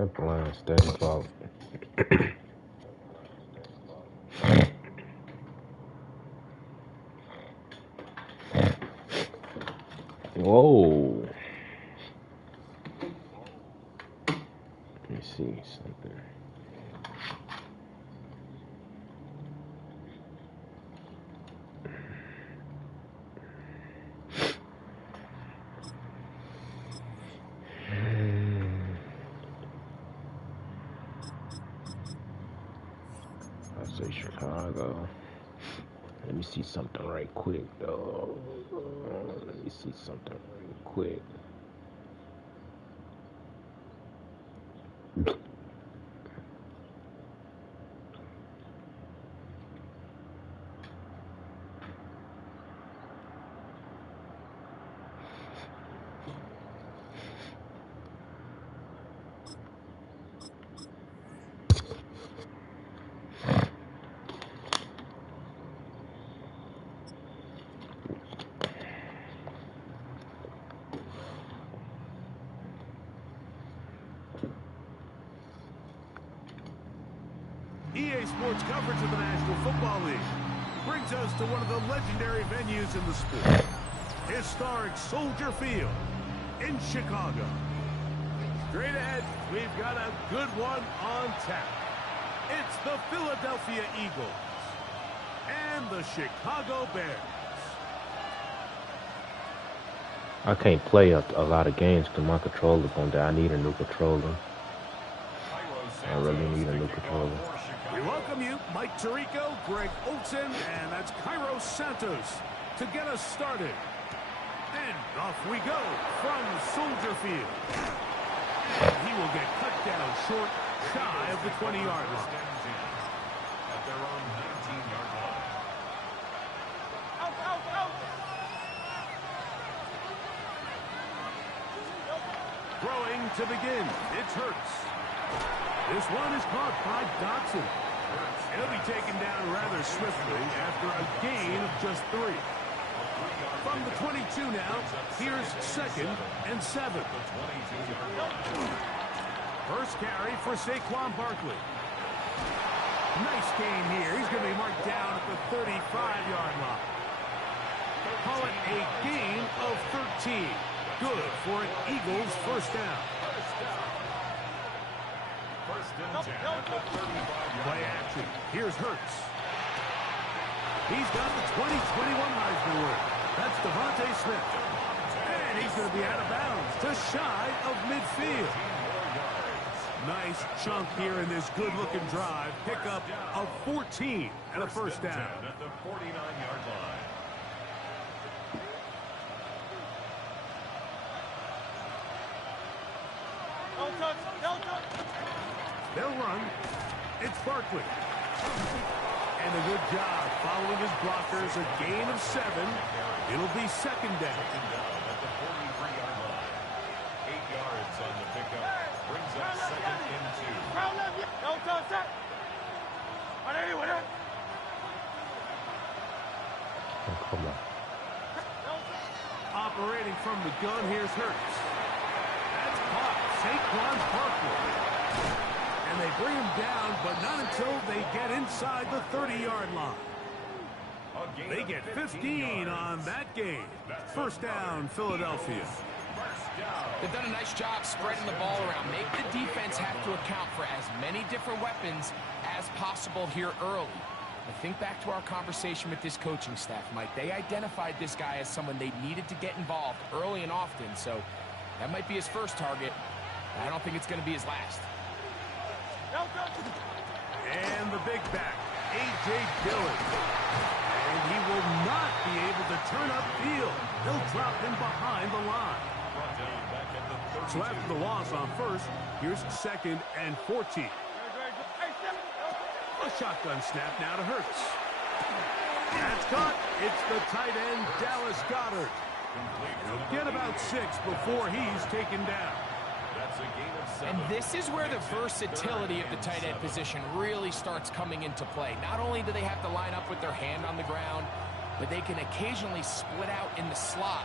That blind stat fault. Whoa. Let me see something. I say Chicago. Let me see something right quick, though. Let me see something right quick. EA Sports coverage of the National Football League brings us to one of the legendary venues in the sport, historic Soldier Field in Chicago. Straight ahead, we've got a good one on tap. It's the Philadelphia Eagles and the Chicago Bears. I can't play a lot of games because my controller's gonna die. I need a new controller. I really need a new controller. We welcome you, Mike Tirico, Greg Olson, and that's Cairo Santos to get us started. And off we go from Soldier Field. And he will get cut down short, shy of the 20-yard line. At their own 19-yard line. Throwing to begin. It's Hurts. This one is caught by Dotson. He'll be taken down rather swiftly after a gain of just 3. From the 22 now, here's 2nd and 7. First carry for Saquon Barkley. Nice gain here. He's going to be marked down at the 35-yard line. Call it a gain of 13. Good for an Eagles first down. Play action. Here's Hurts. He's got the 2021 Heisman winner. That's Devontae Smith. And he's going to be out of bounds to shy of midfield. Nice chunk here in this good-looking drive. Pick up of 14 and a first down. At the 49-yard line. They'll run. It's Barkley. And a good job following his blockers. A gain of 7. It'll be 2nd down. At the 43-yard line. 8 yards on the pickup. Brings up 2nd and 2. Oh, come on. Operating from the gun, here's Hurts. That's caught. Saquon Barkley. And they bring him down, but not until they get inside the 30-yard line. They get 15 on that game. First down, Philadelphia. They've done a nice job spreading the ball around. Make the defense have to account for as many different weapons as possible here early. I think back to our conversation with this coaching staff, Mike. They identified this guy as someone they needed to get involved early and often, so that might be his first target. I don't think it's going to be his last. And the big back, A.J. Dillon. And he will not be able to turn upfield. They'll drop him behind the line. So after the loss on first, here's 2nd and 14. A shotgun snap now to Hurts. That's caught. It's the tight end, Dallas Goedert. He'll get about 6 before he's taken down. And this is where the versatility of the tight end position really starts coming into play. Not only do they have to line up with their hand on the ground, but they can occasionally split out in the slot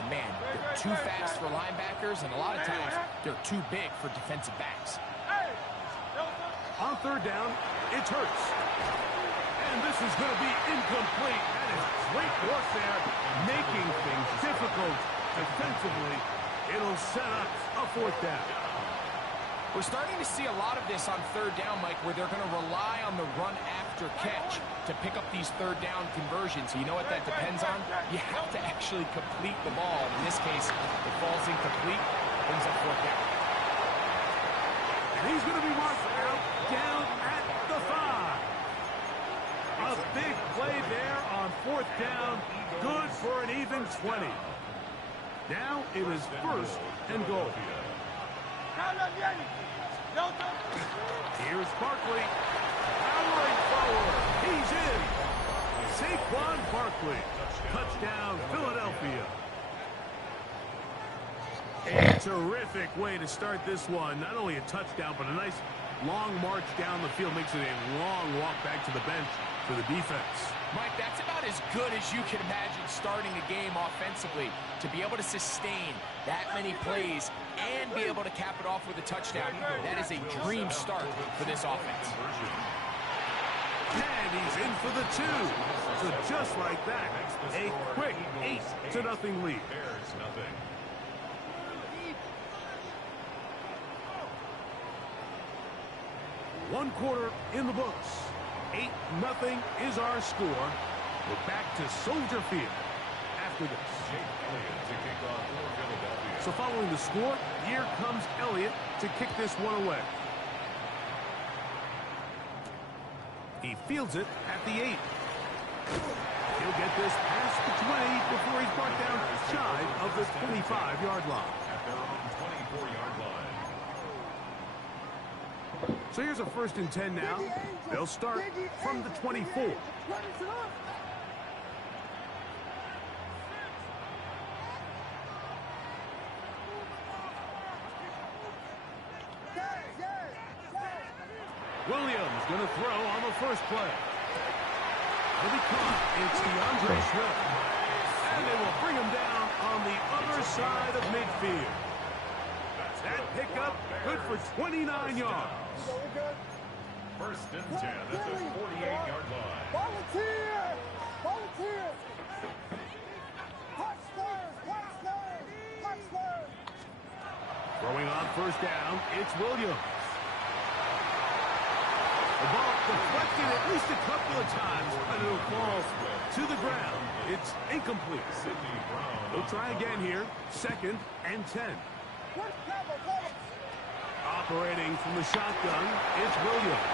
And, man, they're too fast for linebackers, and a lot of times they're too big for defensive backs. On third down, it's Hurts. And this is going to be incomplete. That is great work there, making things difficult defensively. It'll set up a fourth down. We're starting to see a lot of this on third down, Mike, where they're going to rely on the run after catch to pick up these third down conversions. You know what that depends on? You have to actually complete the ball. In this case, it falls incomplete, brings up fourth down. And he's going to be marked out down at the 5. A big play there on fourth down. Good for an even 20. Now it is first and goal. Here's Barkley. Powering forward. He's in. Saquon Barkley. Touchdown, Philadelphia. A terrific way to start this one. Not only a touchdown, but a nice long march down the field. Makes it a long walk back to the bench for the defense. Mike, that's about as good as you can imagine starting a game offensively. To be able to sustain that many plays and be able to cap it off with a touchdown, that is a dream start for this offense. And he's in for the 2. So just like that, a quick 8-0 lead. One quarter in the books. 8-0 is our score. We're back to Soldier Field after this. So following the score, here comes Elliott to kick this one away. He fields it at the 8. He'll get this past the 20 before he's brought down shy of the 25-yard line. So here's a 1st and 10 now. They'll start from the 24. Williams going to throw on the first play. He'll be caught. It's DeAndre Swift. And they will bring him down on the other side of midfield. That pickup good for 29 yards. 1st and 10 at the 48-yard line. Volunteer! Throwing on 1st down, it's Williams. The ball deflected at least a couple of times, but it'll fall to the ground. It's incomplete. We'll try again here. 2nd and 10. Operating from the shotgun, it's Williams.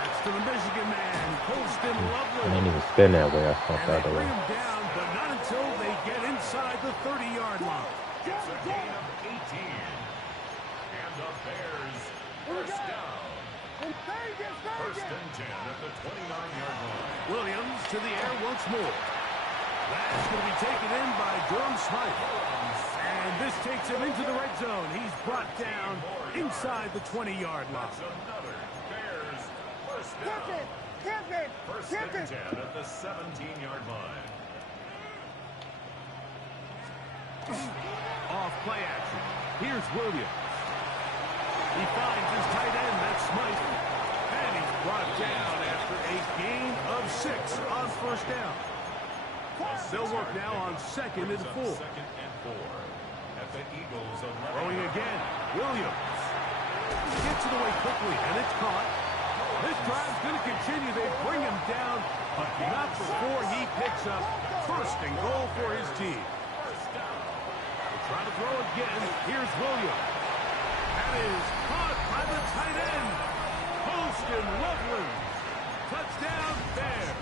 That's to the Michigan man, Colston Loveland. I didn't even spin that way. I thought And that they way. bring him down, but not until they get inside the 30-yard line. It's a gain of 18. And the Bears first down. 1st and 10 at the 29-yard line. Williams to the air once more. That's going to be taken in by Durham Smythe. And this takes him into the red zone. He's brought down inside the 20-yard line. That's another Bears first down. 1st and 10 at the 17-yard line. Off play action. Here's Williams. He finds his tight end, that's Smythe. And he's brought down after a gain of 6 on 1st down. They'll work now on 2nd and 4. 2nd and 4 at the Eagles 11. Throwing again, Williams. Gets it away quickly, and it's caught. This drive's going to continue. They bring him down, but not before he picks up 1st and goal for his team. They'll try to throw again. Here's Williams. That is caught by the tight end, Colston Loveland. Touchdown, Bears.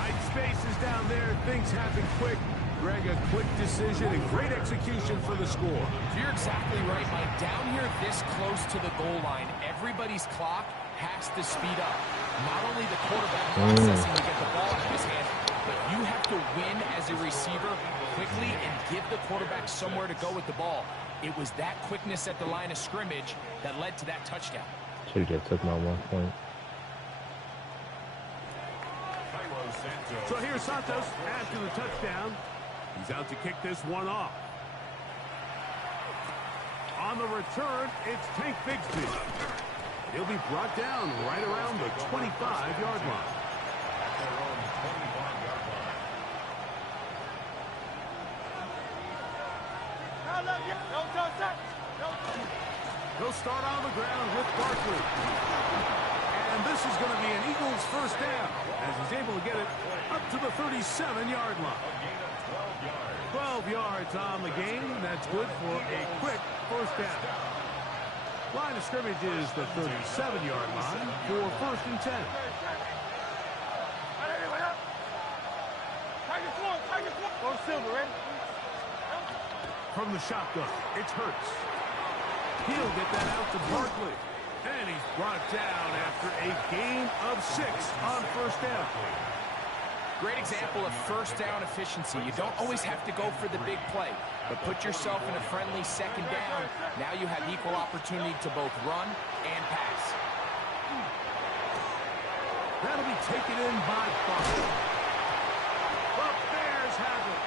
Tight spaces down there. Things happen quick. Greg, a quick decision and great execution for the score. You're exactly right, Mike. Down here this close to the goal line, everybody's clock has to speed up. Not only the quarterback processing to get the ball out of his hands, but you have to win as a receiver quickly and give the quarterback somewhere to go with the ball. It was that quickness at the line of scrimmage that led to that touchdown. Should have just took my 1 point. Cairo sent to So here's Santos after the touchdown. He's out to kick this one off. On the return, it's Tank Bigsby. He'll be brought down right around the 25-yard line. At their own 25-yard line. He'll start on the ground with Barkley. And this is going to be an Eagles first down as he's able to get it up to the 37-yard line. A gain of 12 yards. 12 yards on the game. That's good for a quick first down. Line of scrimmage is the 37-yard line for first and 10. From the shotgun, it's Hurts. He'll get that out to Barkley. And he's brought down after a gain of 6 on first down. Great example of first down efficiency. You don't always have to go for the big play, but put yourself in a friendly second down. Now you have equal opportunity to both run and pass. That'll be taken in by Barkley. The Bears have it.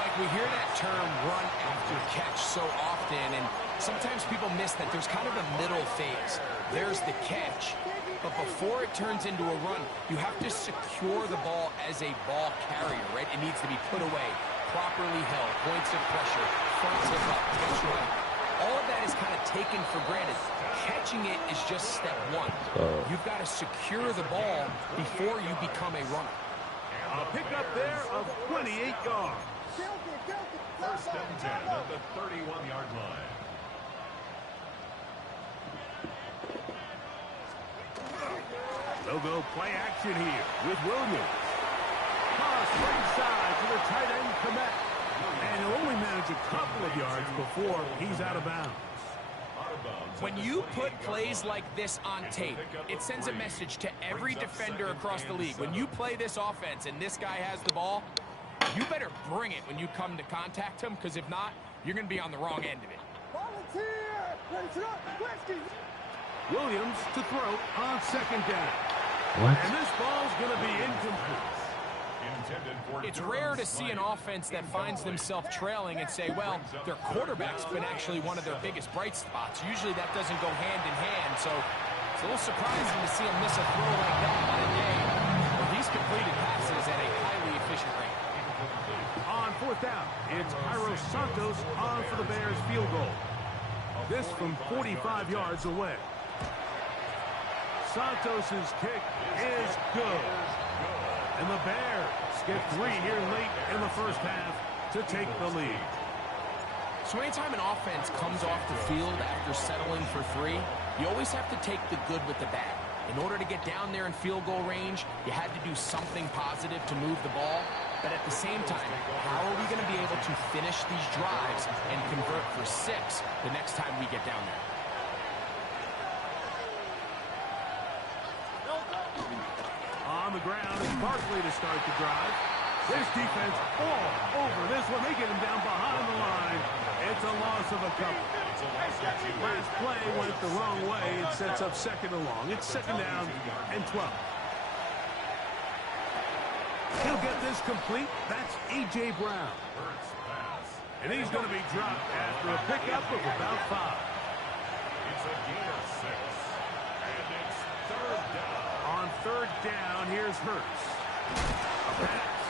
Mike, we hear that term run after catch so often, and sometimes people miss that there's kind of a middle phase. There's the catch, but before it turns into a run, you have to secure the ball as a ball carrier, right? It needs to be put away, properly held, points of pressure, front tip up, catch right. All of that is kind of taken for granted. Catching it is just step one. You've got to secure the ball before you become a runner. A pickup there of 28 yards. First and 10 at the 31-yard line. They'll go play action here with Williams. Toss right side to the tight end, Komet. And he'll only manage a couple of yards before he's out of bounds. When you put plays like this on tape, it sends a message to every defender across the league. When you play this offense and this guy has the ball, you better bring it when you come to contact him, because if not, you're going to be on the wrong end of it. Williams to throw on second down. What? And this ball's going to be incomplete. It's rare to see an offense that finds themselves trailing and say, well, their quarterback's been actually one of their biggest bright spots. Usually that doesn't go hand in hand, so it's a little surprising to see him miss a throw like that on a day where he's completed passes at a highly efficient rate. On fourth down, it's Jairo Santos on for the Bears field goal. This from 45 yards away. Santos' kick is good. And the Bears get 3 here late in the first half to take the lead. So anytime an offense comes off the field after settling for 3, you always have to take the good with the bad. In order to get down there in field goal range, you had to do something positive to move the ball. But at the same time, how are we going to be able to finish these drives and convert for 6 the next time we get down there? On the ground, it's Barkley to start the drive. This defense all over this one. They get him down behind the line. It's a loss of a couple. Last play went the wrong way. It sets up second and long. It's second down and 12. He'll get this complete. That's A.J. Brown. And he's going to be dropped after a pickup of about 5. It's a gain of 6. And it's third down. On third down, here's Hurts. A pass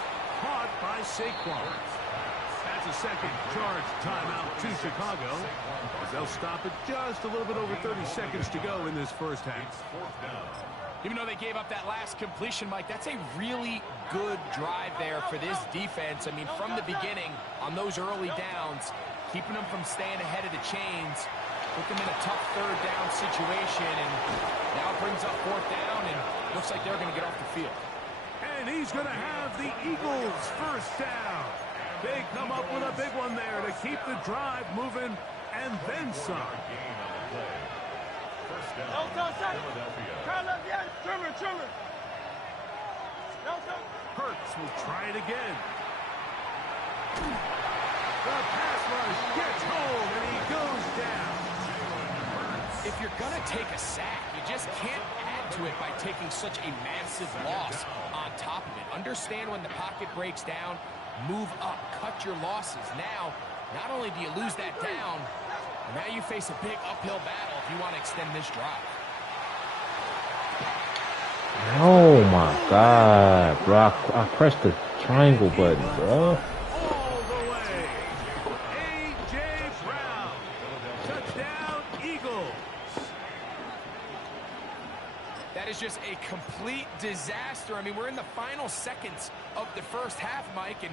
caught by Saquon. That's a second charge timeout to Chicago, as they'll stop it just a little bit over 30 seconds to go in this first half. Even though they gave up that last completion, Mike, that's a really good drive there for this defense. I mean, from the beginning, on those early downs, keeping them from staying ahead of the chains, put them in a tough third down situation, and now it brings up fourth down, and looks like they're going to get off the field. And he's going to have the Eagles first down. They come up with a big one there to keep the drive moving, and then some. First down, Philadelphia. Hurts will try it again. The pass rush gets home, and he goes down. If you're going to take a sack, you just can't add to it by taking such a massive loss on top of it. Understand when the pocket breaks down, move up, cut your losses. Now, not only do you lose that down, now you face a big uphill battle if you want to extend this drive. Oh my God, bro. I pressed the triangle button, bro. All the way. A.J. Brown. Touchdown, Eagles. That is just a complete disaster. I mean, we're in the final seconds of the first half, Mike, and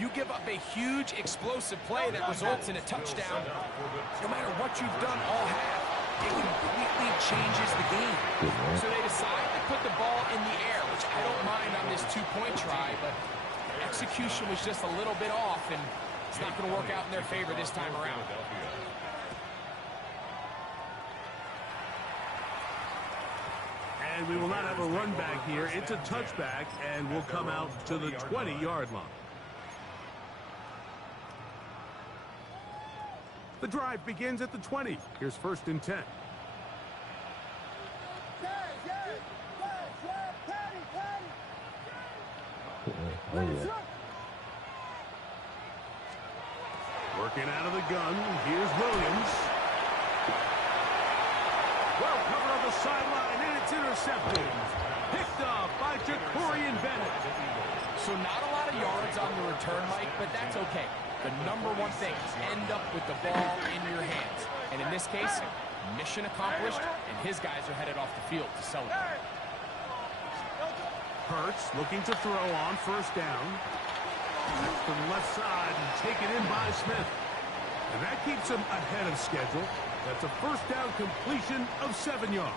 you give up a huge explosive play that results in a touchdown. No matter what you've done all half, it completely changes the game. So they decide to put the ball in the air, which I don't mind on this two-point try, but execution was just a little bit off, and it's not going to work out in their favor this time around. And we will not have a run back here. It's a touchback, and we'll come out to the 20-yard line. The drive begins at the 20. Here's 1st and 10. Oh, yeah. Working out of the gun. Here's Williams. Well covered on the sideline, and it's intercepted. Picked off by Jacorian Bennett. So not a lot of yards on the return, Mike, but that's okay. The number one thing is end up with the ball in your hands. And in this case, mission accomplished, and his guys are headed off the field to celebrate. Hurts looking to throw on 1st down. That's to the left side and taken in by Smith. And that keeps him ahead of schedule. That's a 1st down completion of 7 yards.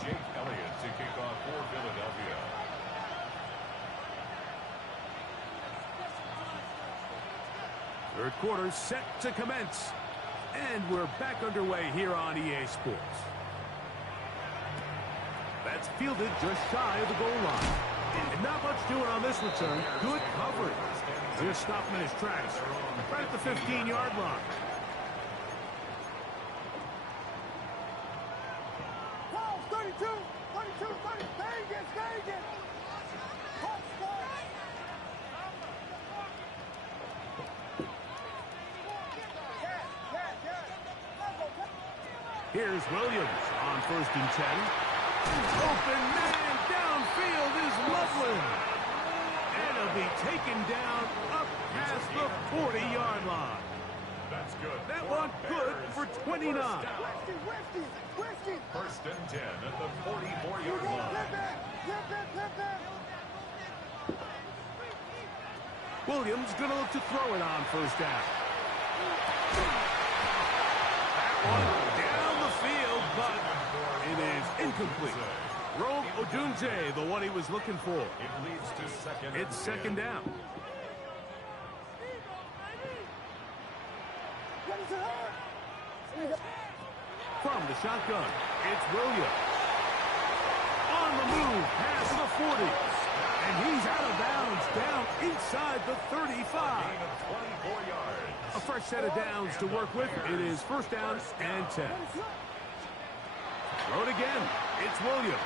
Jake Elliott to kick off for Philadelphia. Third quarter set to commence. And we're back underway here on EA Sports. That's fielded just shy of the goal line. And not much doing on this return. Good coverage. Just stop him in his tracks. Right at the 15-yard line. Here's Williams on 1st and 10. Open man downfield is Loveland. And he'll be taken down up past the 40-yard line. That's good. That one good for 29. 1st and 10 at the 44-yard line. Williams going to look to throw it on 1st down. That one down the field, but it is incomplete. Rome Odunze, the one he was looking for. It leads to second. It's 2nd down. From the shotgun, it's Williams. On the move, past the 40. And he's out of bounds, down inside the 35. Gain of 24 yards. A fresh set of downs to work with. It is 1st down and 10. Throw it again. It's Williams.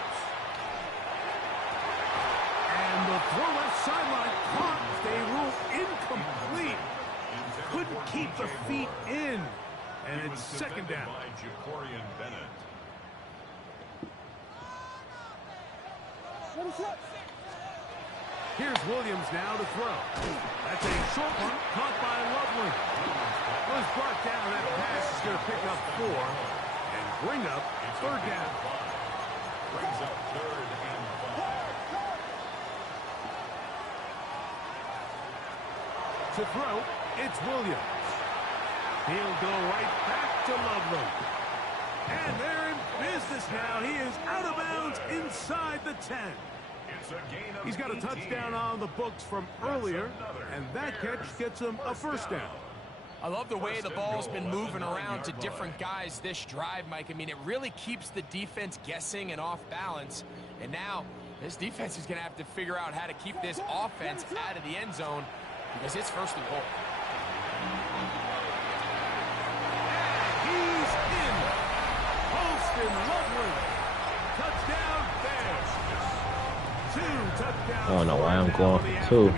And the throw left sideline caught. They rule incomplete. Couldn't keep the feet in. And it's 2nd down. By Jacorian Bennett. Here's Williams now to throw. That's a short one caught by Loveland. Was brought down. That pass is going to pick up 4 and bring up 3rd down. Brings up 3rd and 5. To throw, it's Williams. He'll go right back to Loveland. And they're in business now. He is out of bounds inside the 10. It's a gain of He's got a 18. touchdown on the books from earlier, and that catch gets him a 1st down. I love the way the ball's been moving around to different guys this drive, Mike. I mean, it really keeps the defense guessing and off balance. And now This defense is going to have to figure out how to keep this offense out of the end zone because it's first and goal. He's in. Holston Lovely. Touchdown, Bears. 2 touchdowns. I don't know why I'm going for 2.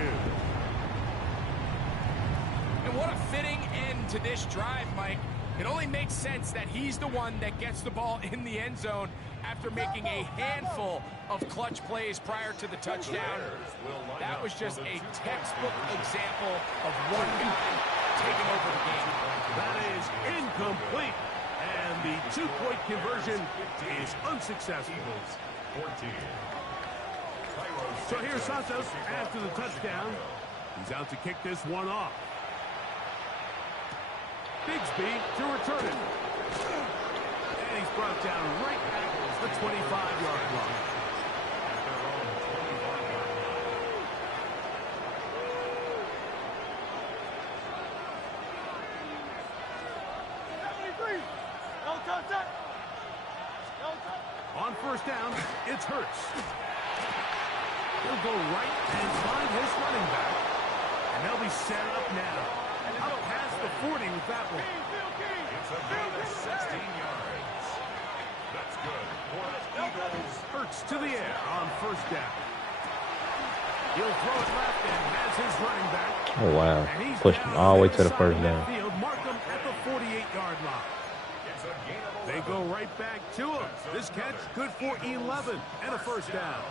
And what a fitting end to this drive, Mike. It only makes sense that he's the one that gets the ball in the end zone after making a handful of clutch plays prior to the touchdown. That was just a textbook example of one guy taking over the game. That is incomplete. And the 2-point conversion is unsuccessful. 14. So here's Santos after the touchdown. He's out to kick this one off. Bigsby to return it. And he's brought down right at the 25-yard line. On first down, it's Hurts. He'll go right and find his running back. And they'll be set up now. Up past the 40 with that one. It's a gain of 16 yards. That's good for the Eagles. Hurts to the air on first down. He'll throw it left and has his running back. Oh, wow. Pushed him all the way to the first down. Mark him at the 48-yard line. They go right back to him. This catch good for 11 and a first down.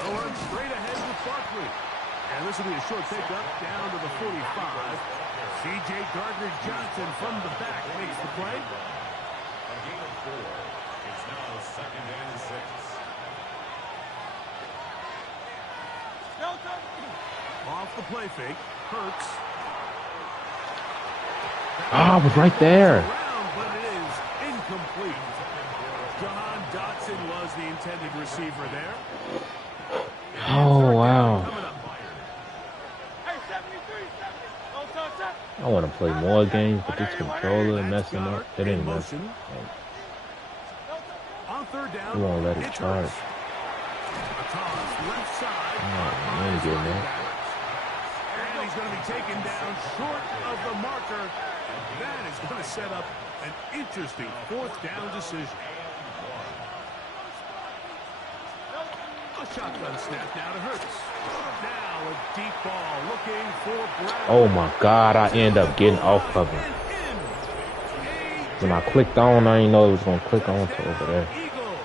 Going straight ahead with Barkley. And this will be a short pickup down to the 45. C.J. Gardner-Johnson from the back makes the play. A gain of 4. It's now 2nd and 6. Off the play fake. Hurts. I was right there. But it is incomplete. John Dotson was the intended receiver there. Oh, wow. I want to play more games, but this controller messing up. It ain't messing. On third down, You won't let it charge. Left side. Oh, man, getting that. And he's going to be taken down short of the marker. That is going to set up an interesting fourth down decision. A shotgun snap now to Hurts. Now a deep ball looking for Brown. Oh my God, I end up getting off of it. When I clicked on, I didn't know it was going to click on to over there. Eagles.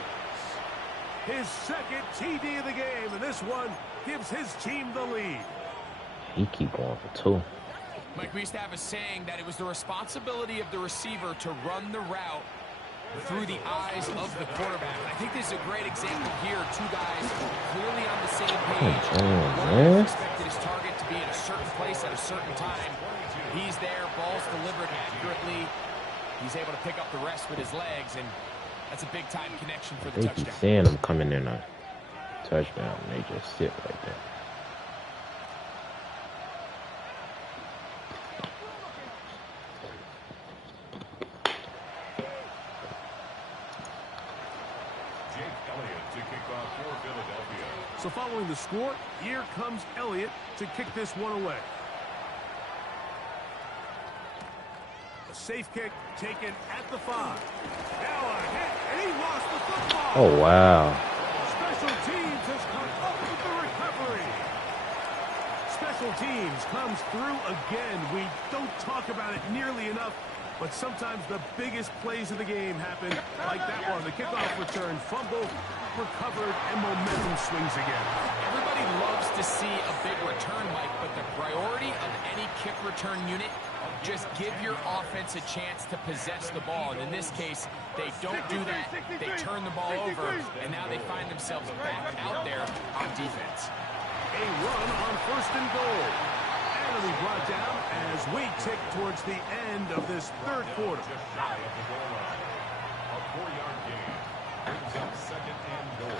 His second TD of the game, and this one gives his team the lead. He keep going for 2. Mike, we used to have a saying that it was the responsibility of the receiver to run the route through the eyes of the quarterback. I think this is a great example here. 2 guys clearly on the same page. One expected his target to be in a certain place at a certain time. He's there, ball's delivered accurately. He's able to pick up the rest with his legs, and that's a big-time connection for the They touchdown. keep seeing them coming in a touchdown, and they just sit right there. So following the score, here comes Elliott to kick this one away. A safe kick taken at the 5. Now a hit, and he lost the football. Oh, wow. Special teams has come up with the recovery. Special teams comes through again. We don't talk about it nearly enough, but sometimes the biggest plays of the game happen like that one. The kickoff return, fumble, recovered, and momentum swings again. Everybody loves to see a big return, Mike, but the priority of any kick return unit, just give your offense a chance to possess the ball. And in this case, they don't do that. They turn the ball over, and now they find themselves back out there on defense. A run on first and goal. And it'll be brought down as we tick towards the end of this third quarter. Just shy of the goal line. A 4-yard gain. Brings up 2nd and goal.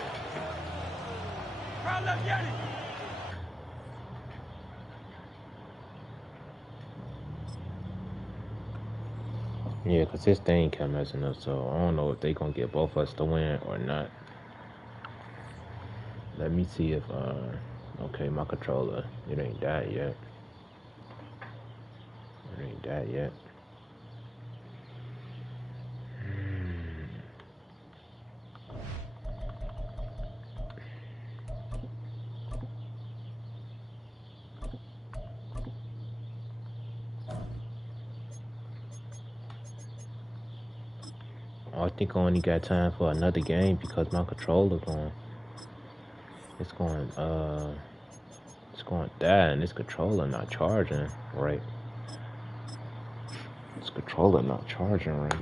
Yeah, because his thing kept messing up, so I don't know if they going to get both of us to win or not. Let me see if, okay, my controller, it ain't died yet. It ain't died yet. I think I only got time for another game because my controller it's going to die, and this controller not charging right. This controller not charging right.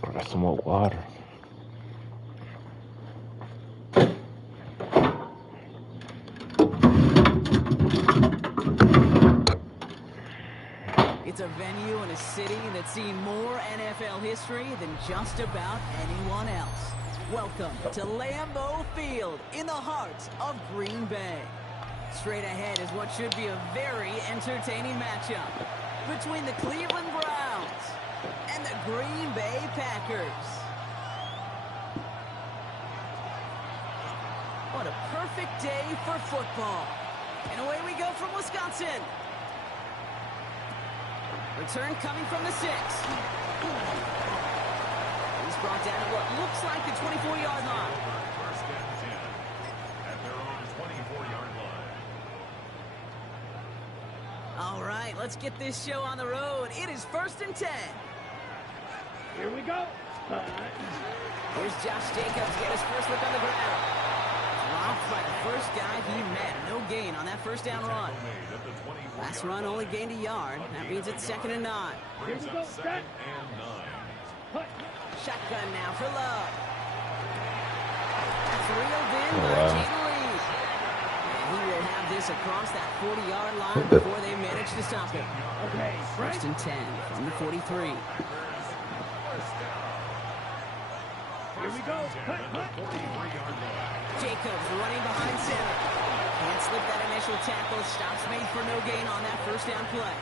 Grab some more water. It's a venue in a city that's seen more NFL history than just about anyone else. Welcome to Lambeau Field in the heart of Green Bay. Straight ahead is what should be a very entertaining matchup between the Cleveland Browns and the Green Bay Packers. What a perfect day for football. And away we go from Wisconsin. Return coming from the 6. He's brought down at what looks like the 24-yard line. First and 10 at their own 24-yard line. All right, let's get this show on the road. It is 1st and 10. Here we go. Here's Josh Jacobs to get his first look on the ground. Dropped by the first guy he met. No gain on that first down run. Last run only gained a yard. That means it's 2nd and 9. Here we go. Set. Shotgun now for Love. That's reeled in by Jaden Reed. And he will have this across that 40-yard line before they manage to stop him. Okay. 1st and 10 from the 43. Here we go. Jacobs running behind center. Can't slip that initial tackle. Stops made for no gain on that first down play.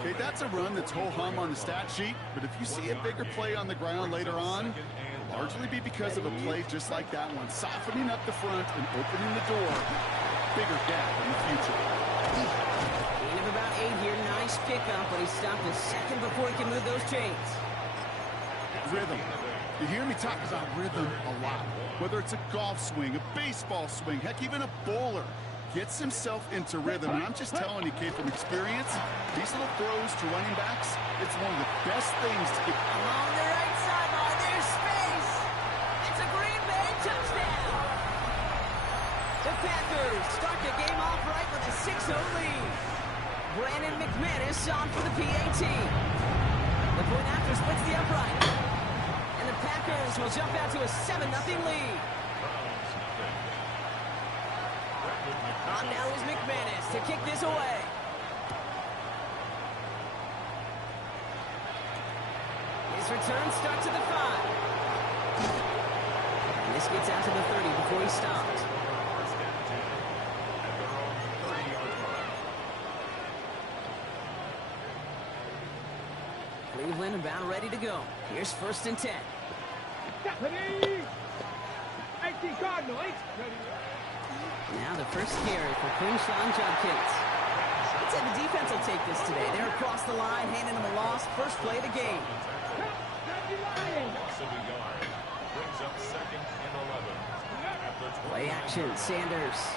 Okay, that's a run that's ho-hum on the stat sheet, but if you see a bigger play on the ground later on, it'll largely be because of a play just like that one, softening up the front and opening the door. Bigger gap in the future. Gain of about 8 here. Nice pickup, but he stopped a second before he can move those chains. Rhythm. You hear me talk about rhythm a lot. Whether it's a golf swing, a baseball swing, heck, even a bowler gets himself into rhythm. And I'm just telling you, kid, from experience, these little throws to running backs, it's one of the best things to get. Along the right sideline, there's space. It's a Green Bay touchdown. The Packers start the game off right with a 6-0 lead. Brandon McManus on for the PAT. The point after splits the upright. And the Packers will jump out to a 7-0 lead. On now is McManus to kick this away. His return starts at the 5. And this gets out to the 30 before he stops. Cleveland about ready to go. Here's 1st and 10. Now the first carry for Crenshaw and Judkins. I'd say the defense will take this today. They're across the line, handing them a loss. First play of the game. Play action, Sanders.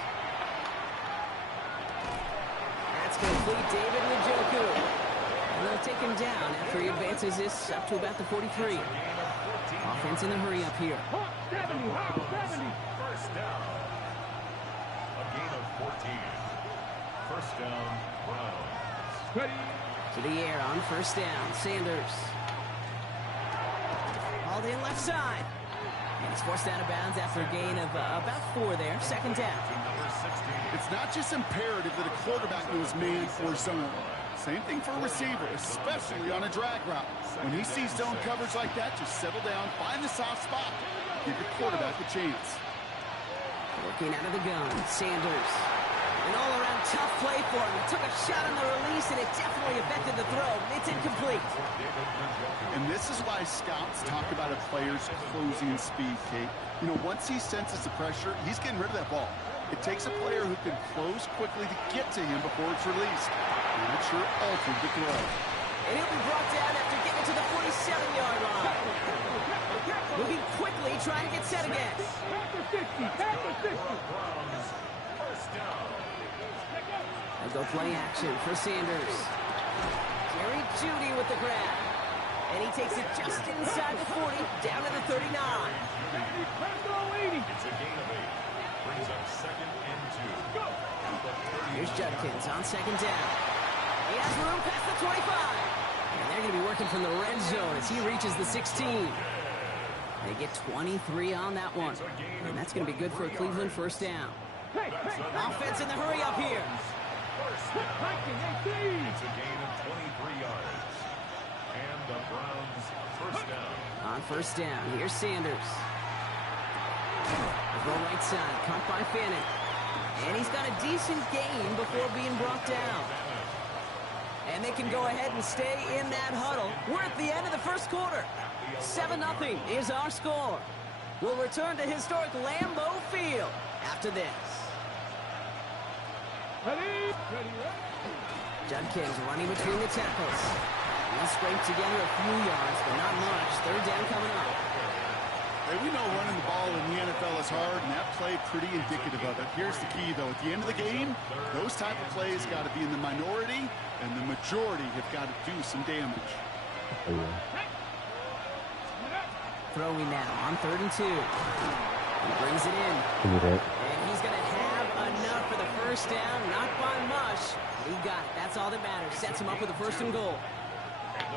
That's complete. David Njoku. And they'll take him down after he advances this up to about the 43. Offense in the hurry up here. 70. First down. A gain of 14. First down, Browns. To the air on first down. Sanders. Hauled in left side. And he's forced out of bounds after a gain of about 4 there. 2nd down. It's not just imperative that a quarterback knows man or zone. Same thing for a receiver, especially on a drag route. When he sees zone coverage like that, just settle down, find the soft spot. Give your quarterback a chance. Working out of the gun, Sanders. And all around tough play for him. He took a shot on the release, and it definitely affected the throw. It's incomplete. And this is why scouts talk about a player's closing speed, Kate. You know, once he senses the pressure, he's getting rid of that ball. It takes a player who can close quickly to get to him before it's released. And that sure altered the throw. And he'll be brought down after getting to the 47-yard line. Moving quickly, trying to get set again. They'll go play action for Sanders. Jerry Jeudy with the grab. And he takes it just inside the 40, down to the 39. It's a gain of 8. Brings up 2nd and 2. Here's Judkins on 2nd down. He has room past the 25. And they're going to be working from the red zone as he reaches the 16. They get 23 on that one. And that's going to be good for a Cleveland first down. Offense in the hurry up here. It's a gain of 23 yards. And the Browns first down. On first down, here's Sanders. They go right side, caught by Fannin. And he's got a decent gain before being brought down. And they can go ahead and stay in that huddle. We're at the end of the first quarter. 7-0 is our score. We'll return to historic Lambeau Field after this. Judkins running between the tackles. He'll scrape together a few yards, but not much. Third down coming up. Hey, we know running the ball in the NFL is hard, and that play pretty indicative of it. Here's the key, though. At the end of the game, those type of plays got to be in the minority, and the majority have got to do some damage. Throwing now on 3rd and 2. He brings it in. And he's going to have enough for the first down. Not by much. He got it. That's all that matters. Sets him up with a 1st and goal.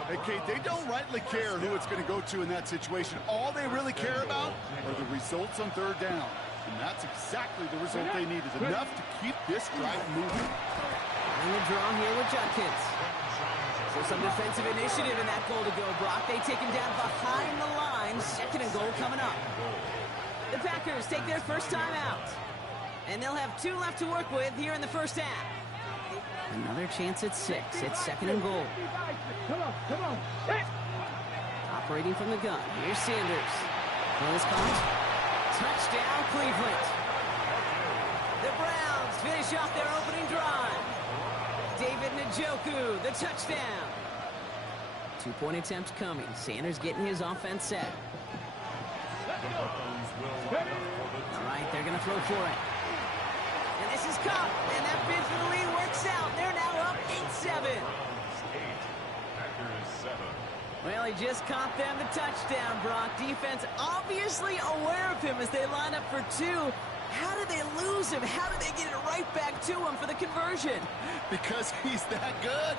Hey, Kate, they don't rightly care who it's going to go to in that situation. All they really care about are the results on 3rd down. And that's exactly the result they needed. Enough to keep this drive moving. And the draw here with Judkins. So some defensive initiative in that goal to go, Brock. They take him down behind the line. 2nd and goal coming up. The Packers take their first time out. And they'll have 2 left to work with here in the first half. Another chance at 6. It's 2nd and goal. Operating from the gun. Here's Sanders. Close caught. Touchdown, Cleveland. The Browns finish off their opening drive. David Njoku, the touchdown. 2-point attempt coming. Sanders getting his offense set. All right, they're going to throw for it. And this is caught. And that bid for the lead works out. They're now up 8-7. Well, he just caught them the touchdown, Brock. Defense obviously aware of him as they line up for 2. How did they lose him? How did they get it right back to him for the conversion? Because he's that good.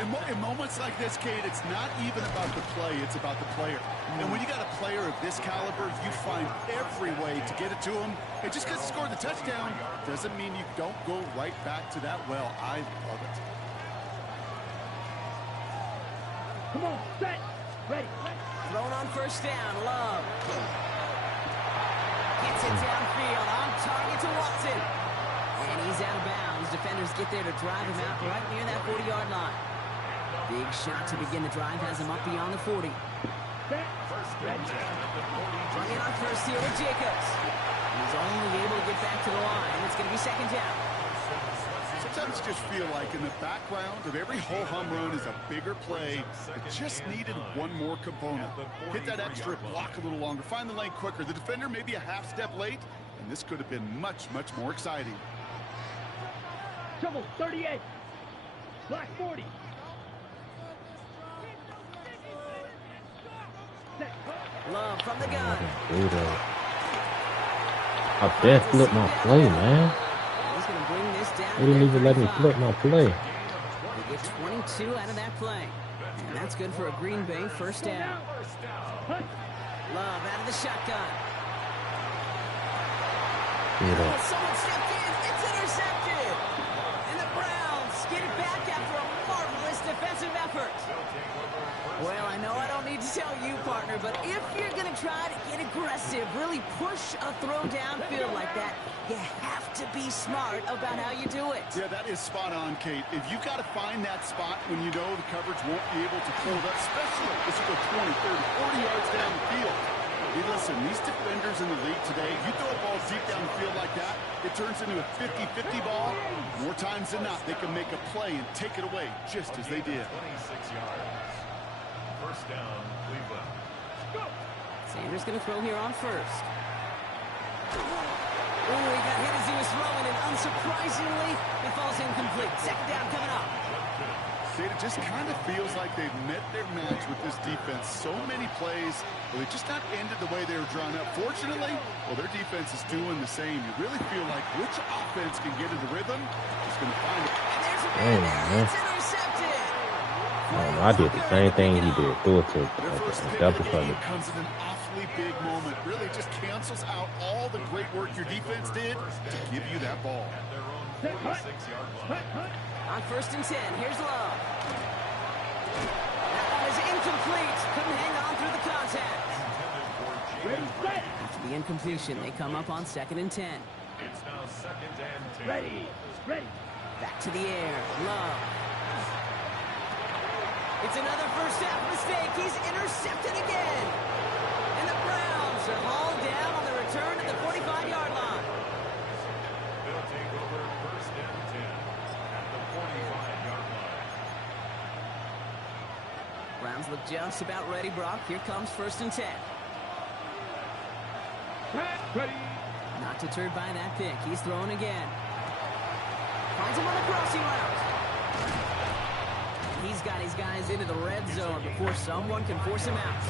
In moments like this, Kate, it's not even about the play. It's about the player. And when you got a player of this caliber, you find every way to get it to him. And just because he scored the touchdown doesn't mean you don't go right back to that well. I love it. Come on, set, ready. Thrown on first down, Love. Gets it downfield, on target to Watson. And he's out of bounds. Defenders get there to drive him out right near that 40-yard line. Big shot to begin the drive has him up beyond the 40. Running on first here with Jacobs. He's only able to get back to the line. It's going to be 2nd down. Sometimes you just feel like in the background of every ho-hum run is a bigger play that just needed one more component. Hit that extra block a little longer, find the lane quicker. The defender may be a half step late, and this could have been much, much more exciting. Trouble, 38. Black 40. Love from the gun. I bet flip my play, man. He's going to bring this down. They didn't even let me flip my play. They get 22 out of that play. And that's good for a Green Bay first down. Love out of the shotgun. Someone stepped in. It's intercepted. And the Browns get it back after a marvelous defensive effort. Well, I know I don't need need to tell you, partner, but if you're going to try to get aggressive, really push a throw downfield like that, you have to be smart about how you do it. Yeah, that is spot on, Kate. If you got to find that spot when you know the coverage won't be able to hold up, especially as you go 20, 30, 40 yards down the field. Hey, listen, these defenders in the league today, you throw a ball deep down the field like that, it turns into a 50-50 ball. More times than not, they can make a play and take it away just as they did. 26 yards. First down, Cleveland. Sanders going to throw here on first. Oh, he got hit as he was throwing, and unsurprisingly, it falls incomplete. Second down coming up. It just kind of feels like they've met their match with this defense. So many plays, well, they just not ended the way they were drawn up. Fortunately, well, their defense is doing the same. You really feel like which offense can get into rhythm is going to find it. And there's a man there. It's intercepted. I did the same thing he did. Threw it to Their first pick double of the game coverage. comes at an awfully big moment. Really just cancels out all the great work your defense did to give you that ball. At their own 46-yard line. On first and 10, here's Love. That one is incomplete. Couldn't hang on through the contact. After the incompletion, they come up on second and 10. It's now second and 10. Ready. Back to the air. Love. It's another first half mistake. He's intercepted again. And the Browns are hauled down on the return to the 45-yard line. They'll take over first and 10 at the 45-yard line. Browns look just about ready, Brock. Here comes first and 10. Ready. Not deterred by that pick. He's throwing again. Finds him on the crossing route. He's got his guys into the red zone before someone can force him out.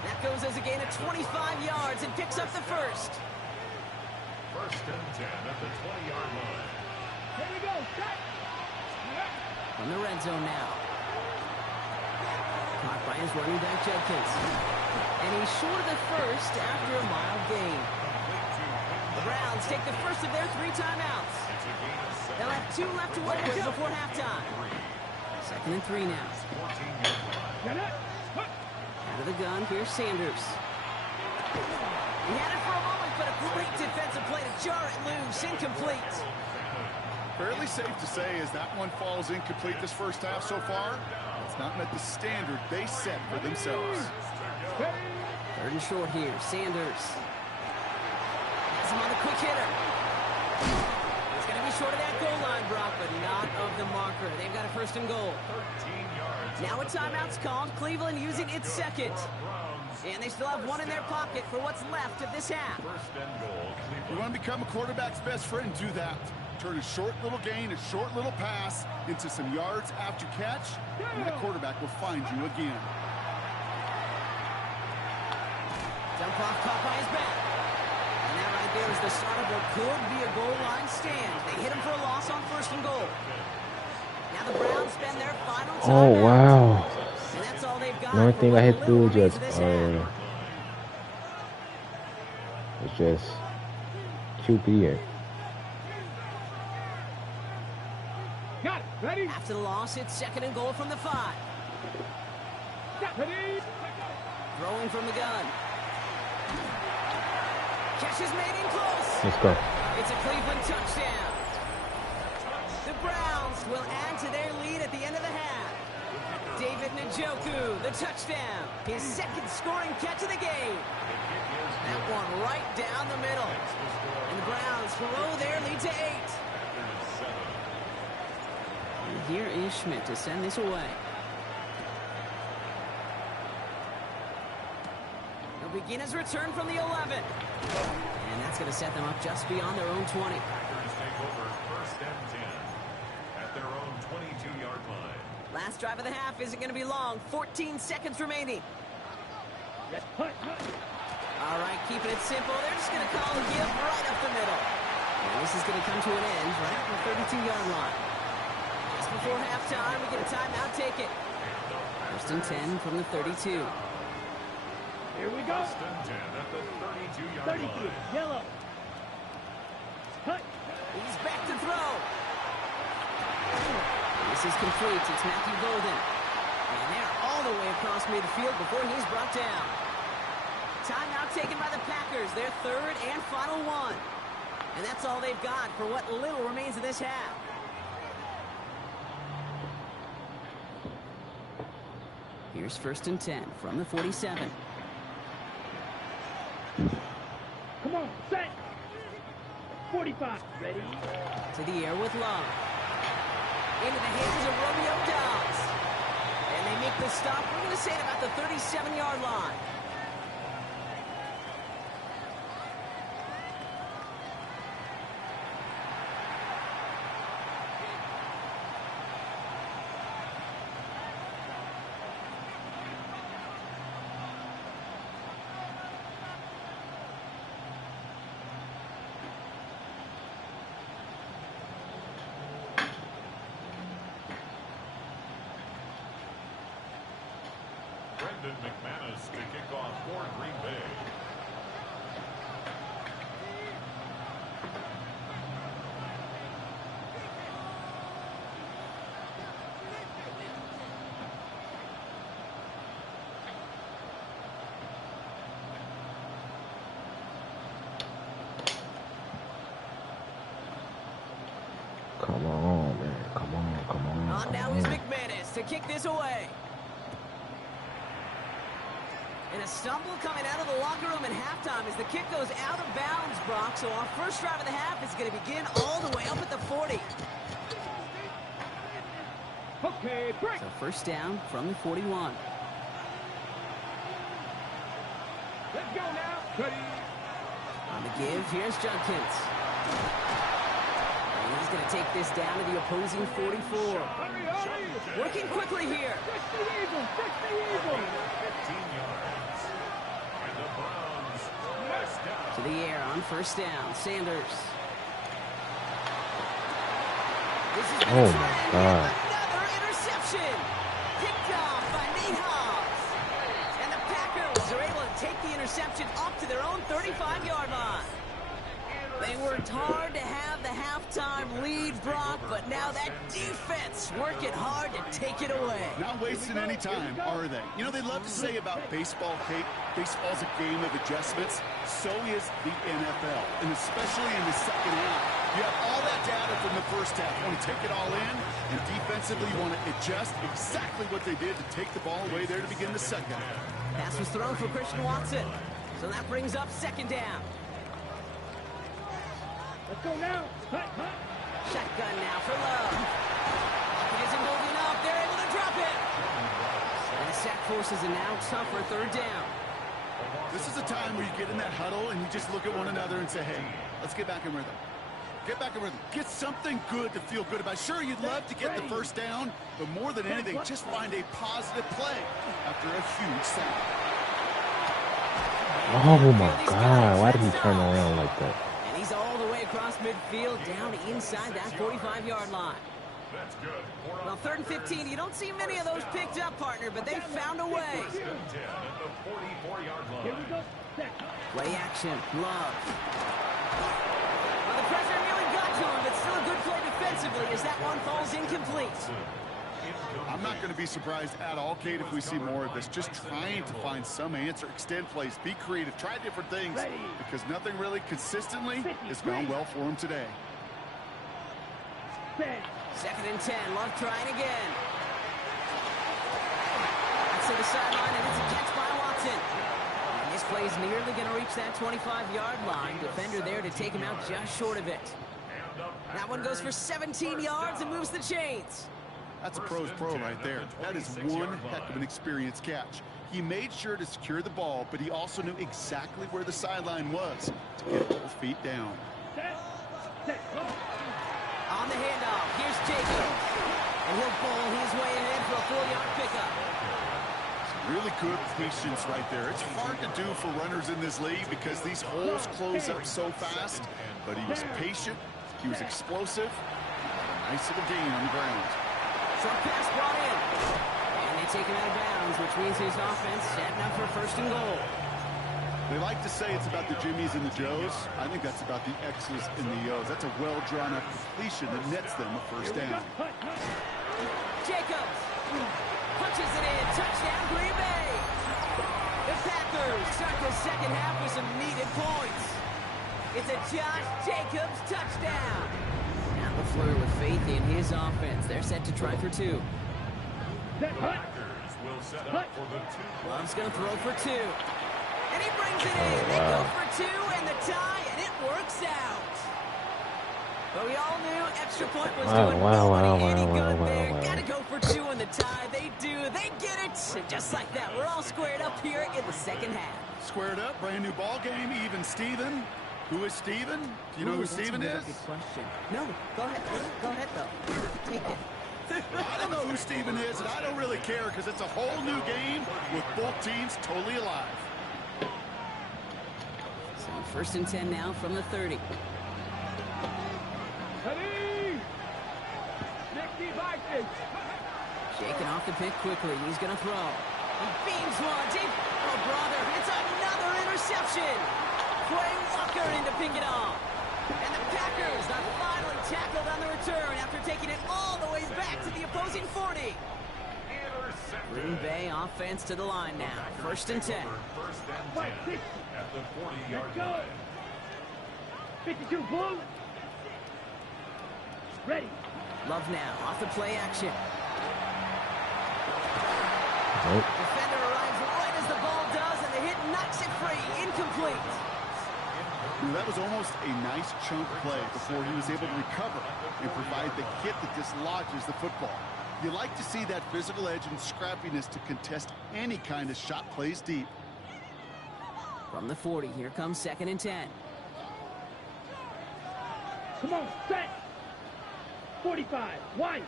That goes as a gain of 25 yards and picks up the first. First and 10 at the 20-yard line. Here we go. Set. From the red zone now. Caught by his running back, Judkins. And he's short of the first after a mild gain. The Browns take the first of their 3 timeouts. They'll have 2 left to work with before halftime. Second and 3 now. Out of the gun, here's Sanders. He had it for a moment, but a great defensive play to jar it loose. Incomplete. Fairly safe to say as that one falls incomplete this first half so far, it's not met the standard they set for themselves. Third and short here. Sanders. Has him on the quick hitter. It's going to be short of that goal line, Brock, but not of the marker. They've got a first and goal. 13 yards. Now a timeout's called. Cleveland using its second. And they still have 1 in their pocket for what's left of this half. First and goal. You want to become a quarterback's best friend, do that. Turn a short little gain, a short little pass into some yards after catch, and the quarterback will find you again. Dump off caught by his back. And that right there is the start of what could be a goal line stand. They hit him for a loss on first and goal. Now the Browns spend their final time. Oh, wow. And that's all they've got. The only thing I had to do was just, QB it. Got it. Ready. After the loss, it's second and goal from the 5. Ready. Throwing from the gun. Catch is made in close. Let's go. It's a Cleveland touchdown. The Browns will add to their lead at the end of the half. David Njoku, the touchdown. His second scoring catch of the game. That one right down the middle. And the Browns grow their lead to 8. And here is Schmidt to send this away. He'll begin his return from the 11. And that's going to set them up just beyond their own 20. Packers take over first and 10 at their own 22-yard line. Last drive of the half isn't going to be long. 14 seconds remaining. Yes. Hut. All right, keeping it simple. They're just going to call a give right up the middle. And this is going to come to an end right at the 32-yard line. Just before halftime, we get a timeout. Take it. First and 10 from the 32. Here we go. First and 10 at the 32-yard 32. line. Yellow. Hut. He's back to throw. This is complete. It's Matthew Golden. And they're all the way across midfield. midfield before he's brought down. Timeout taken by the Packers, their third and final one. And that's all they've got for what little remains of this half. Here's 1st and 10 from the 47. Come on, set. 45. Ready? To the air with Love. Into the hands of Romeo Dobbs. And they make the stop, we're going to say, at about the 37-yard line. Brendan McManus to kick off for Green Bay. Come on, man. Come on, come on. On now is McManus to kick this away. And a stumble coming out of the locker room at halftime as the kick goes out of bounds, Brock. So our first drive of the half is going to begin all the way up at the 40. Okay, break. So first down from the 41. Let's go now. Ready? On the give, here's Judkins. And he's going to take this down to the opposing 44. Hurry, hurry. Working quickly here. Fix the eagle. Fix the eagle. 15 yards. And the Browns press down. To the air on first down, Sanders. This is Oh, my God. Another interception. Picked off by Nate Hobbs. And the Packers are able to take the interception up to their own 35-yard line. They worked hard to have the halftime lead, Brock, but now that defense working hard to take it away. Not wasting any time, are they? You know, they love to say about baseball, Kate, baseball's a game of adjustments. So is the NFL, and especially in the second half. You have all that data from the first half. You want to take it all in, and defensively you want to adjust exactly what they did to take the ball away there to begin the second. Pass was thrown for Christian Watson. So that brings up second down. Let's go now. Hut, hut. Shotgun now for Love. It isn't holding up. They're able to drop it. And the sack forces a now tougher third down. This is a time where you get in that huddle and you just look at one another and say, hey, let's get back in rhythm. Get back in rhythm. Get something good to feel good about. Sure, you'd love to get the first down, but more than anything, just find a positive play after a huge sack. Oh, my God. Why did he turn around like that? And he's all the way across midfield down inside that 45-yard line. That's good. Well, 3rd and 15, you don't see many of those picked up, partner, but they found a way. 10 at the 44-yard line. Here we go. Set. Play action, Love. Well, the pressure nearly got to him, but still a good play defensively as that one falls incomplete. I'm not going to be surprised at all, Kate, if we see more of this. Just trying to find some answer, extend plays, be creative, try different things, because nothing really consistently has gone well for him today. Set. 2nd and 10, Love trying again. That's to the sideline, and it's a catch by Watson. And this play is nearly going to reach that 25-yard line. Defender there to take him out just short of it. That one goes for 17 yards and moves the chains. That's a pro's pro right there. That is one heck of an experienced catch. He made sure to secure the ball, but he also knew exactly where the sideline was to get both feet down. Set. Set. Go. On the handoff, here's Jacob. And he'll bowl his way ahead for a 4-yard pickup. Really good patience right there. It's hard to do for runners in this league because these holes close up so fast, but he was patient, he was explosive, a nice little gain on the ground. Short pass brought in. And they take him out of bounds, which means his offense setting up for 1st and goal. They like to say it's about the Jimmies and the Joes. I think that's about the X's and the O's. That's a well-drawn-up completion that nets them a first down. Jacobs punches it in. Touchdown, Green Bay. Start the second half with some needed points. It's a Josh Jacobs touchdown. Now LaFleur with faith in his offense. They're set to try for 2. Set, hut. Packers will set up for the 2. Love's going to throw for 2. And he brings it in. They go for 2 and the tie, and it works out. But we all knew extra point was doing nobody any good there. Got to go for 2 on the tie. They do. They get it. And just like that, we're all squared up here in the second half. Squared up, brand new ball game, even Steven. Who is Steven? Do you know who Steven is? Good question. No, go ahead. Go ahead, though. Take it. I don't know who Steven is, and I don't really care because it's a whole new game with both teams totally alive. So first and 10 now from the 30. Ready. Next team action. Shaking off the pick quickly. He's going to throw. He beams one. Deep. Oh, brother. It's another interception. Quay Walker in to pick it off. And the Packers are finally tackled on the return after taking it all the way back to the opposing 40. Green Bay offense to the line now. First and 10. First and 10 at the 40-yard line. 52 blue. Ready. Love now off the play action. Nope. Defender arrives right as the ball does, and the hit knocks it free. Incomplete. That was almost a nice chunk play before he was able to recover and provide the hit that dislodges the football. You like to see that physical edge and scrappiness to contest any kind of shot plays deep. From the 40, here comes second and 10. Come on, set. 45. One.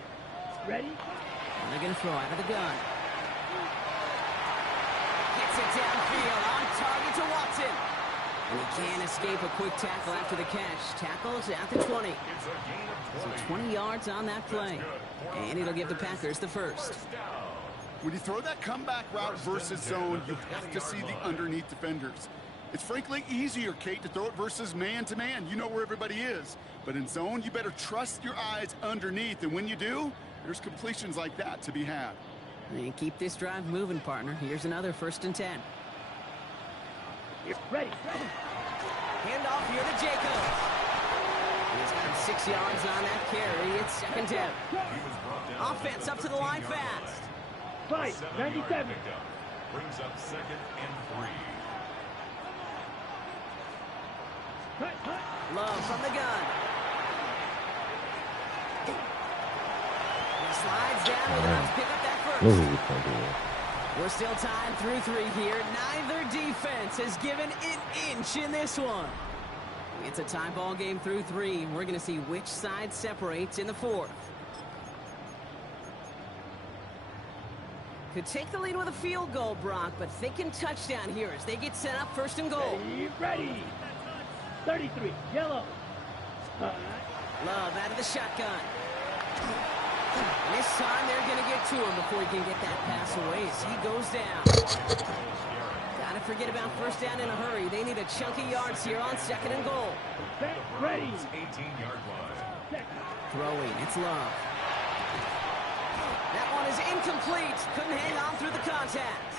Ready. And they're going to throw out of the gun. Gets it downfield, on target to Watson. And he can't escape a quick tackle after the catch. Tackles at the 20. So 20 yards on that play. And it'll give the Packers the first. When you throw that comeback route versus zone, you have to see the underneath defenders. It's frankly easier, Kate, to throw it versus man-to-man. You know where everybody is. But in zone, you better trust your eyes underneath. And when you do, there's completions like that to be had. And keep this drive moving, partner. Here's another first and 10. Ready. Hand off here to Jacobs. He's got 6 yards on that carry. It's second down. Offense up to the line fast. 97. Brings up second and 3. Love from the gun. He slides down with enough to pick up that first. We're still tied through 3 here. Neither defense has given an inch in this one. It's a tie ball game through 3. We're going to see which side separates in the 4th. Could take the lead with a field goal, Brock, but thinking touchdown here as they get set up first and goal. Ready. 33. Yellow. Love out of the shotgun. And this time they're going to get to him before he can get that pass away as he goes down. Gotta forget about first down in a hurry. They need a chunky yards here on second and goal. Ready. 18-yard line. Throwing, it's Love. That one is incomplete. Couldn't hang on through the contact.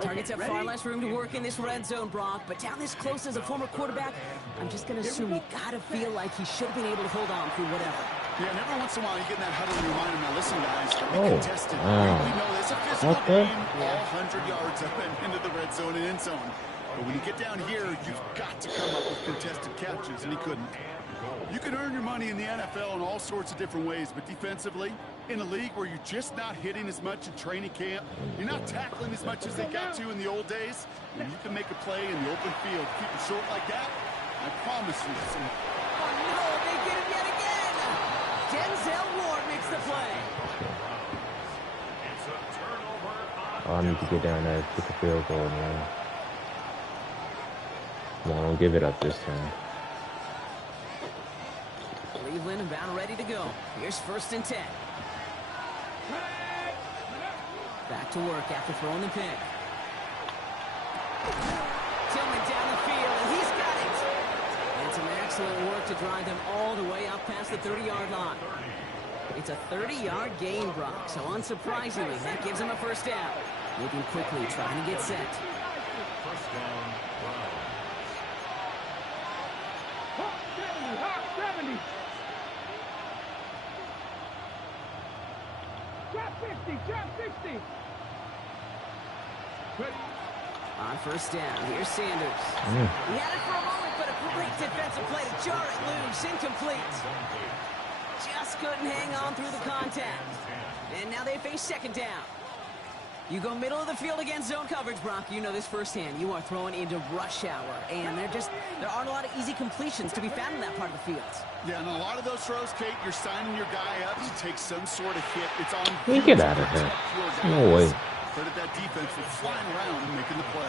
Targets have far less room to work in this red zone, Brock, but down this close as a former quarterback, I'm just going to assume you got to feel like he should have been able to hold on through whatever. Yeah, and every once in a while you get in that huddle and remind him, now listen, guys, we contested. We know it's a physical game, all 100 yards up and into the red zone and end zone. But when you get down here, you've got to come up with contested catches, and he couldn't. You can earn your money in the NFL in all sorts of different ways, but defensively, in a league where you're just not hitting as much in training camp, you're not tackling as much as they got to in the old days, when you can make a play in the open field, keep it short like that, I promise you. Oh, no, they get him yet again. Denzel Ward makes the play. Oh, I need to get down there and kick a field goal, man. Come on, don't give it up this time. Cleveland about ready to go. Here's first and 10. Back to work after throwing the pick. Tillman down the field, and he's got it. And some excellent work to drive them all the way up past the 30-yard line. It's a 30-yard gain, Brock, so unsurprisingly, that gives him a first down. Moving quickly, trying to get set. First down, Browns. Hawk 70, Hawk 70. Drop 50, drop 60. On first down, here's Sanders. He had it for a moment, but a great defensive play to jar it loose. Incomplete. Just couldn't hang on through the contact. And now they face second down. You go middle of the field against zone coverage, Brock. You know this firsthand. You are throwing into rush hour, and there aren't a lot of easy completions to be found in that part of the field. Yeah, and a lot of those throws, Kate, you're signing your guy up to take some sort of hit. It's on. Hey, get out of here. No way. Credit that defense for flying around and making the play.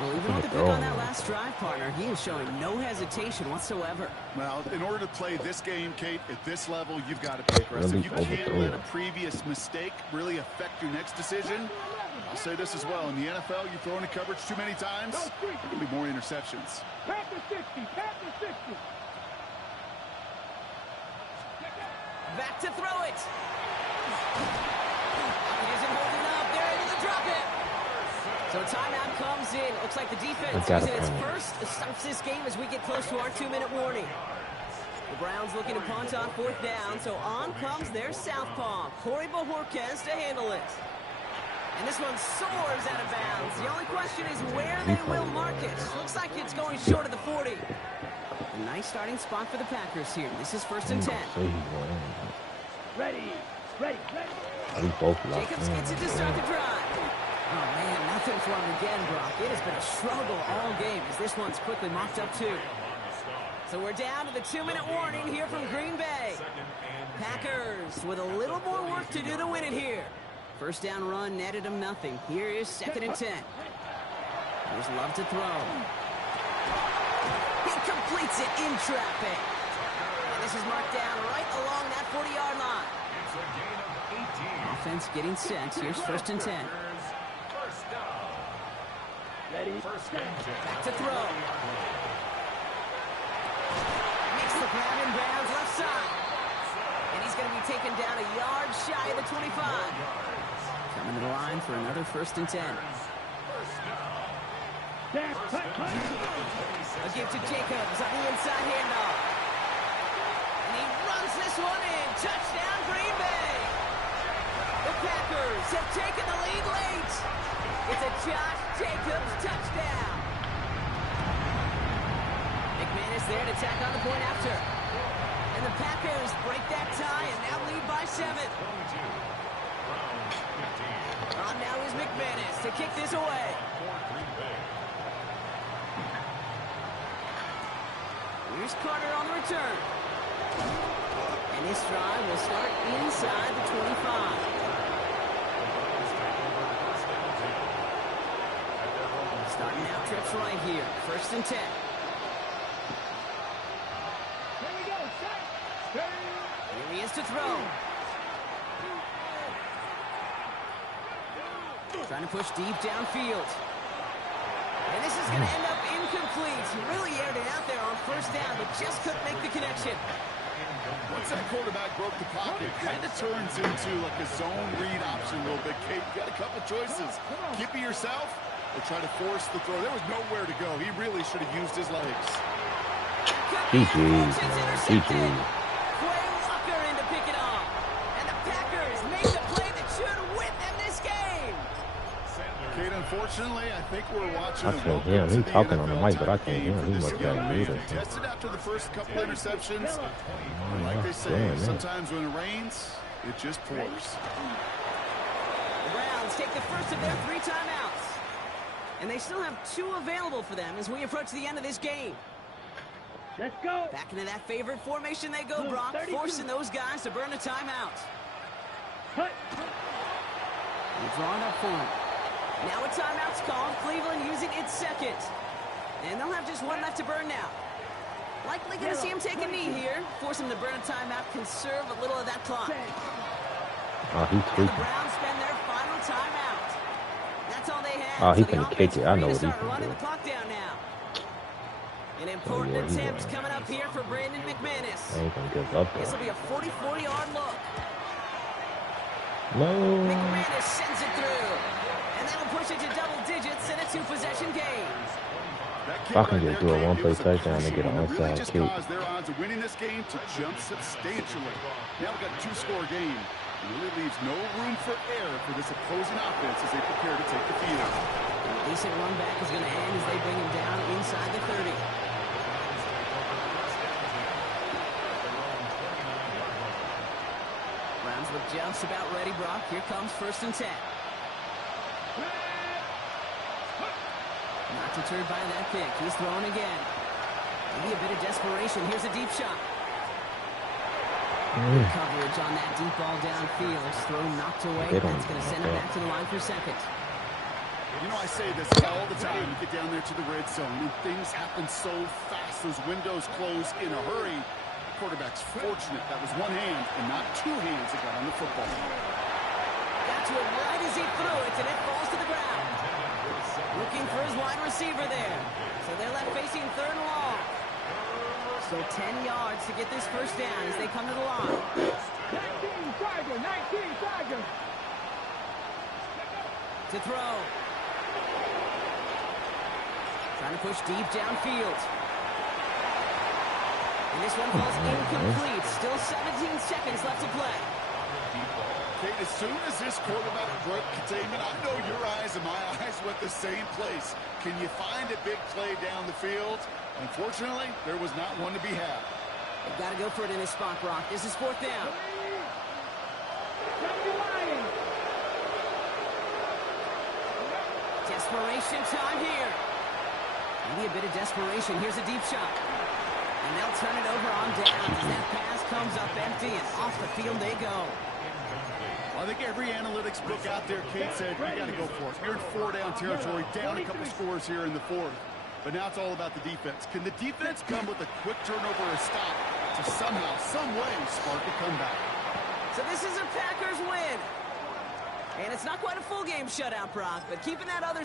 Well, even with the pick on that last drive, partner, he is showing no hesitation whatsoever. Well, in order to play this game, Kate, at this level, you've got to be aggressive. You can't let a previous mistake really affect your next decision. I'll say this as well. In the NFL, you throw into coverage too many times, there can be more interceptions. Pass the 60, pass the 60. Back to throw it. He isn't holding up. They're able to drop it. So timeout comes in. Looks like the defense using its first stops this game as we get close to our 2-minute warning. The Browns looking to punt on fourth down, so on comes their southpaw, Corey Bojorquez, to handle it. And this one soars out of bounds. The only question is where they will mark it. Looks like it's going short of the 40. A nice starting spot for the Packers here. This is 1st and 10. Ready, ready, ready. Jacobs gets it to start the drive. Oh, man, nothing for him again, Brock. It has been a struggle all game as this one's quickly mocked up too. So we're down to the 2-minute warning here from Green Bay. Packers with a little more work to do to win it here. First down run netted them nothing. Here is 2nd and 10. There's Love to throw. He completes it in traffic. And this is marked down right along that 40-yard line. It's a gain of 18. Offense getting set. Here's 1st and 10. First down. Ready, First and 10. Back to throw. Makes the grab in bounds left side. And he's going to be taken down a yard shy of the 25. Coming to the line for another 1st and 10. dash, cut, cut. A give to Jacobs on the inside handoff. And he runs this one in. Touchdown, Green Bay. The Packers have taken the lead late. It's a Josh Jacobs touchdown. McManus there to tack on the point after. And the Packers break that tie and now lead by 7. On now is McManus to kick this away. Here's Carter on the return. And this drive will start inside the 25. Starting out trips right here. 1st and 10. Here we go, set. Here he is to throw. Trying to push deep downfield. And this is going to end up incomplete. He really aired it out there on 1st down, but just couldn't make the connection. Once that quarterback broke the pocket, it kind of turns into like a zone read option a little bit. Kate, you got a couple choices. Keep it yourself or try to force the throw. There was nowhere to go. He really should have used his legs. GG, man. GG. Quay Walker in to pick it off. And the Packers made the play that should win them this game. Kate, unfortunately, I think we're watching I can't hear him. He's talking on the mic, but I can't hear him. He must have a muted. Tested after the first couple interceptions. Like they say, sometimes when it rains, it just pours. The Browns take the first of their 3 timeouts. And they still have 2 available for them as we approach the end of this game. Let's go. Back into that favorite formation they go, Brock, forcing those guys to burn a timeout. Cut. They're drawing up for him. Now a timeout's called. Cleveland using its 2nd. And they'll have just 1 left to burn now. Likely going to see him take a knee here. Force him to burn a timeout, conserve a little of that clock. Oh, he's And the tweaking. Browns spend their final timeout. That's all they have. Oh, he So the finna offense kick it. I free know to what he start finna running do. the clock down now. An important yeah, he attempt will. coming up here for Brandon McManus. I ain't gonna give up This will though. be a 44-yard look. No. McManus sends it through. And that'll push it to double digits in a 2-possession game. If I can just do a one-play touchdown and get an onside just kick. caused their odds of winning this game to jump substantially. Now we've got a 2-score game. It really leaves no room for error for this opposing offense as they prepare to take the field. A decent run back is going to end as they bring him down inside the 30. Browns look just about ready, Brock. Here comes 1st and 10. Not deterred by that pick. He's throwing again. Maybe a bit of desperation. Here's a deep shot. Coverage on that deep ball downfield. Throw knocked away. That's going to send him back to the line for 2nd. You know, I say this all the time. You get down there to the red zone, and things happen so fast. Those windows close in a hurry. The quarterback's fortunate. That was one hand and not 2 hands that got on the football. Got to it right as he threw it, and it falls to the ground. Looking for his wide receiver there. So they're left facing 3rd and long. So 10 yards to get this 1st down as they come to the line. 19 Tiger. To throw. Trying to push deep downfield. And this one falls incomplete. Still 17 seconds left to play. Kate, as soon as this quarterback broke containment, I know your eyes and my eyes went the same place. Can you find a big play down the field? Unfortunately, there was not one to be had. They've got to go for it in this spot, Brock. This is 4th down. Desperation time here. Maybe a bit of desperation. Here's a deep shot. And they'll turn it over on downs as that pass comes up empty, and off the field they go. I think every analytics book out there, Kate, said you got to go for it. You're in 4-down territory, down a couple scores here in the 4th. But now it's all about the defense. Can the defense come with a quick turnover or stop to somehow, some way, spark a comeback? So this is a Packers win. And it's not quite a full game shutout, Brock, but keeping that other...